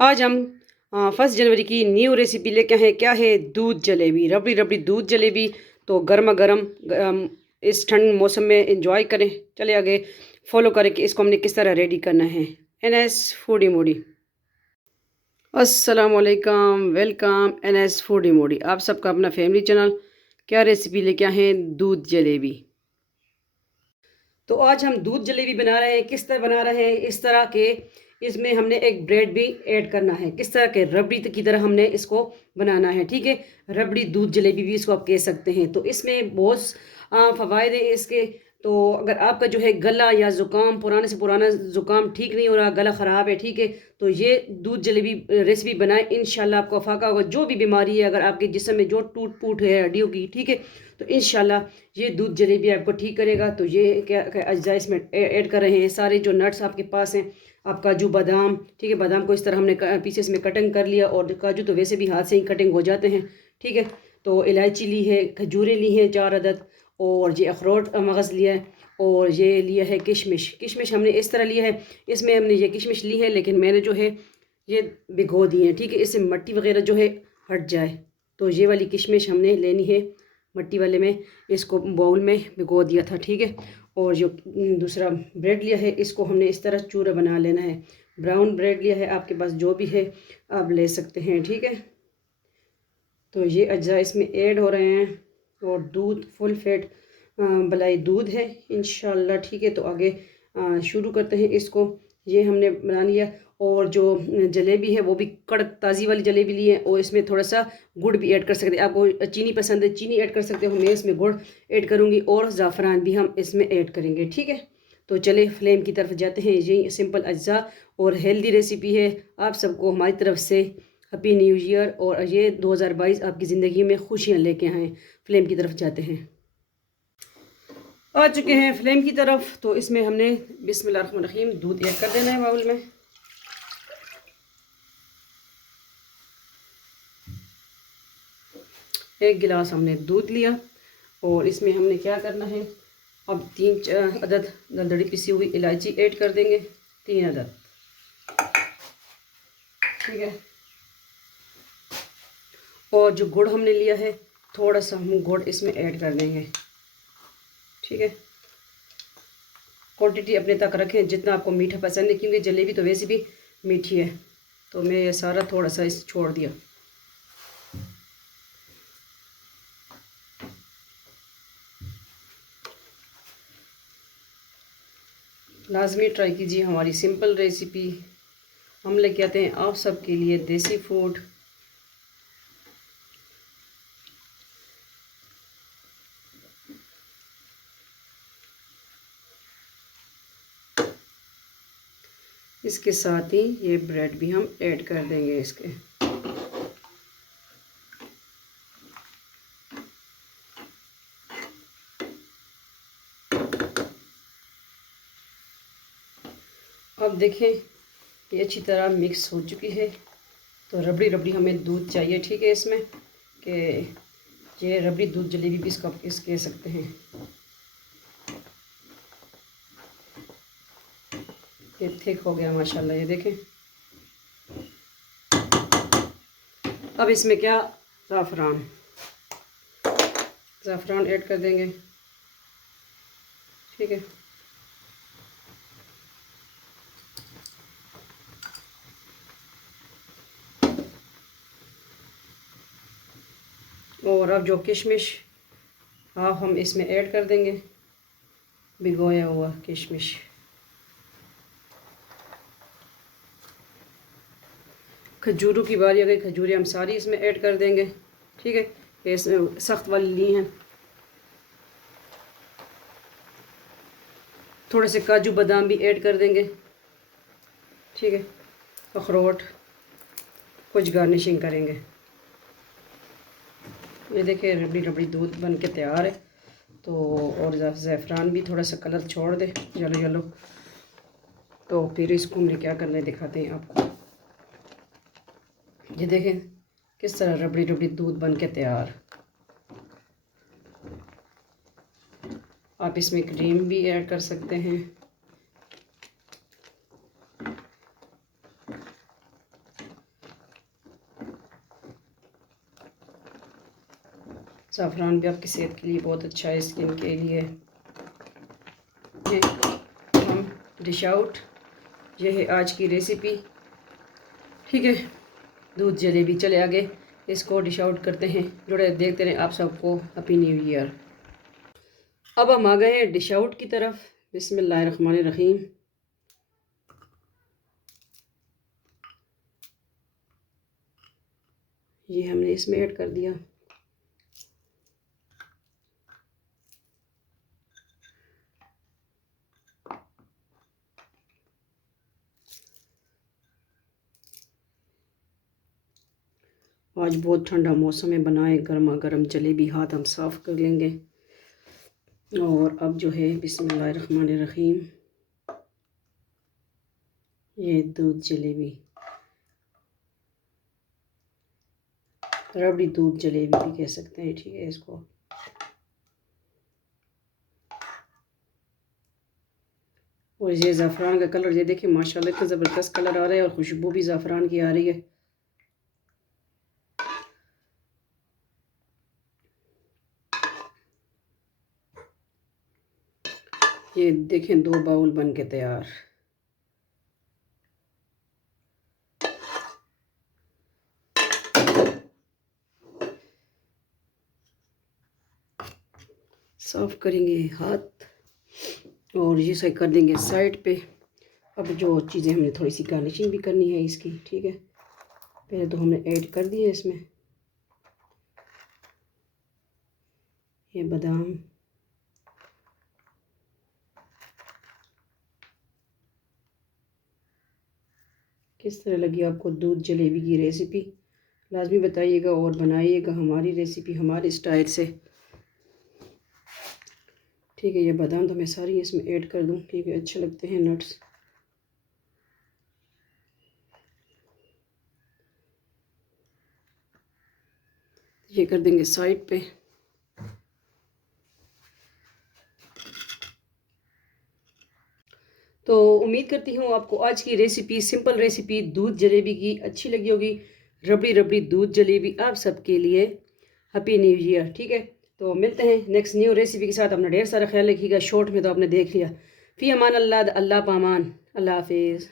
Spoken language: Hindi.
आज हम 1 जनवरी की न्यू रेसिपी लेके आए हैं। क्या है? दूध जलेबी, रबड़ी रबड़ी दूध जलेबी। तो गर्मा गर्म इस ठंड मौसम में इंजॉय करें। चले आगे फॉलो करें कि इसको हमने किस तरह रेडी करना है। NS फूडी मोडी। अस्सलाम वालेकुम, वेलकम NS फूडी मोडी, आप सबका अपना फैमिली चैनल। क्या रेसिपी लेके आए हैं? दूध जलेबी। तो आज हम दूध जलेबी बना रहे हैं। किस तरह बना रहे हैं? इस तरह के इसमें हमने एक ब्रेड भी ऐड करना है। किस तरह के? रबड़ी की तरह हमने इसको बनाना है। ठीक है, रबड़ी दूध जलेबी भी इसको आप कह सकते हैं। तो इसमें बहुत फ़वाइद हैं इसके। तो अगर आपका जो है गला या ज़ुकाम, पुराने से पुराना ज़ुकाम ठीक नहीं हो रहा, गला ख़राब है, ठीक है, तो ये दूध जलेबी रेसिपी बनाएं, इंशाल्लाह आपको फाका होगा। जो भी बीमारी है, अगर आपके जिस्म में जो टूट फूट है हड्डियों की, ठीक है, तो इंशाल्लाह ये दूध जलेबी आपको ठीक करेगा। तो ये क्या क्या अज्जा इसमें ऐड कर रहे हैं। सारे जो नट्स आपके पास हैं, आप काजू बादाम, ठीक है, बादाम को इस तरह हमने पीसेस में कटिंग कर लिया, और काजू तो वैसे भी हाथ से ही कटिंग हो जाते हैं, ठीक है। तो इलायची ली है, खजूरें ली हैं 4 अदद, और ये अखरोट मगज़ लिया है, और ये लिया है किशमिश। किशमिश हमने इस तरह लिया है। इसमें हमने ये किशमिश ली है, लेकिन मैंने जो है ये भिगो दी है, ठीक है, इससे मट्टी वगैरह जो है हट जाए। तो ये वाली किशमिश हमने लेनी है मट्टी वाले में, इसको बाउल में भिगो दिया था, ठीक है। और जो दूसरा ब्रेड लिया है, इसको हमने इस तरह चूरा बना लेना है। ब्राउन ब्रेड लिया है, आपके पास जो भी है आप ले सकते हैं, ठीक है। तो ये अज्जा इसमें ऐड हो रहे हैं, और दूध फुल फैट मलाई दूध है इंशाल्लाह, ठीक है। तो आगे शुरू करते हैं इसको। ये हमने बना लिया, और जो जलेबी है वो भी कड़क ताज़ी वाली जलेबी ली है, और इसमें थोड़ा सा गुड़ भी ऐड कर सकते हैं। आपको चीनी पसंद है, चीनी ऐड कर सकते हो, मैं इसमें गुड़ ऐड करूँगी, और ज़ाफ़रान भी हम इसमें ऐड करेंगे, ठीक है। तो चले फ्लेम की तरफ जाते हैं। ये सिंपल अज्जा और हेल्दी रेसिपी है। आप सबको हमारी तरफ से हैप्पी न्यू ईयर, और ये 2022 आपकी ज़िंदगी में खुशियाँ लेके आएँ। फ्लेम की तरफ जाते हैं। आ चुके हैं फ्लेम की तरफ। तो इसमें हमने बिस्मिल्लाहिर्रहमानिर्रहीम दूध ऐड कर देना है बाउल में। एक गिलास हमने दूध लिया, और इसमें हमने क्या करना है, अब 3 अदद दरदरी पिसी हुई इलायची ऐड कर देंगे, 3 अदद, ठीक है। और जो गुड़ हमने लिया है, थोड़ा सा हम गुड़ इसमें ऐड कर देंगे, ठीक है। क्वांटिटी अपने तक रखें जितना आपको मीठा पसंद है, क्योंकि जलेबी तो वैसे भी मीठी है। तो मैं ये सारा थोड़ा सा इस छोड़ दिया। लाजमी ट्राई कीजिए हमारी सिंपल रेसिपी। हम लेके आते हैं आप सबके लिए देसी फूड। इसके साथ ही ये ब्रेड भी हम ऐड कर देंगे इसके। अब देखें ये अच्छी तरह मिक्स हो चुकी है। तो रबड़ी रबड़ी हमें दूध चाहिए, ठीक है, इसमें कि ये रबड़ी दूध जलेबी भी इसका इस कह सकते हैं। ये थिक हो गया माशाल्लाह, ये देखें। अब इसमें क्या, ज़ाफ़रान ज़ाफ़रान ऐड कर देंगे, ठीक है। और अब जो किशमिश हाफ हम इसमें ऐड कर देंगे, भिगोया हुआ किशमिश। खजूरों की बारी आ गई, खजूरें हम सारी इसमें ऐड कर देंगे, ठीक है। ये इसमें सख्त वाली ली हैं। थोड़े से काजू बादाम भी ऐड कर देंगे, ठीक है। अखरोट कुछ गार्निशिंग करेंगे। ये देखिए रबड़ी रबड़ी दूध बन के तैयार है। तो और ज़ैफ़रान भी थोड़ा सा कलर छोड़ दे, येलो येलो। तो फिर इसको हमने क्या करना है दिखाते हैं आपको। ये देखें किस तरह रबड़ी रबड़ी दूध बन के तैयार। आप इसमें क्रीम भी ऐड कर सकते हैं। ज़ाफ़रान भी आपकी सेहत के लिए बहुत अच्छा है, स्किन के लिए। ये हम डिश आउट, ये है आज की रेसिपी। ठीक है, दूध जलेबी। चले आगे इसको डिश आउट करते हैं। जुड़े देखते रहें। आप सबको हैप्पी न्यू ईयर। अब हम आ गए हैं डिश आउट की तरफ। बिस्मिल्लाहिर्रहमानिर्रहीम। ये हमने इसमें ऐड कर दिया। आज बहुत ठंडा मौसम है, बनाए गर्मा गर्म जलेबी, हाथ हम साफ़ कर लेंगे। और अब जो है बिस्मिल्लाहिर्रहमानिर्रहीम, ये दूध जलेबी, रबड़ी दूध जलेबी भी कह सकते हैं। ठीक है, इसको और ये ज़ाफ़रान का कलर, ये देखिए माशाल्लाह इतना ज़बरदस्त कलर आ रहा है और खुशबू भी ज़ाफ़रान की आ रही है। ये देखें 2 बाउल बन के तैयार। साफ़ करेंगे हाथ और ये सही कर देंगे साइड पे। अब जो चीज़ें हमने थोड़ी सी गार्निशिंग भी करनी है इसकी। ठीक है, पहले तो हमने ऐड कर दिए इसमें ये बादाम, किस तरह लगी आपको दूध जलेबी की रेसिपी लाजमी बताइएगा और बनाइएगा हमारी रेसिपी हमारे स्टाइल से। ठीक है, ये बादाम तो मैं सारी इसमें ऐड कर दूं। ठीक है, अच्छे लगते हैं नट्स। ये कर देंगे साइड पे। तो उम्मीद करती हूँ आपको आज की रेसिपी, सिंपल रेसिपी दूध जलेबी की अच्छी लगी होगी। रबड़ी रबड़ी दूध जलेबी आप सबके लिए हैप्पी न्यू ईयर। ठीक है, तो मिलते हैं नेक्स्ट न्यू रेसिपी के साथ। अपना ढेर सारा ख्याल रखिएगा। शॉर्ट में तो आपने देख लिया। फ़ी अमान अल्लाह, अल्लाह पामान, अल्लाह हाफिज़।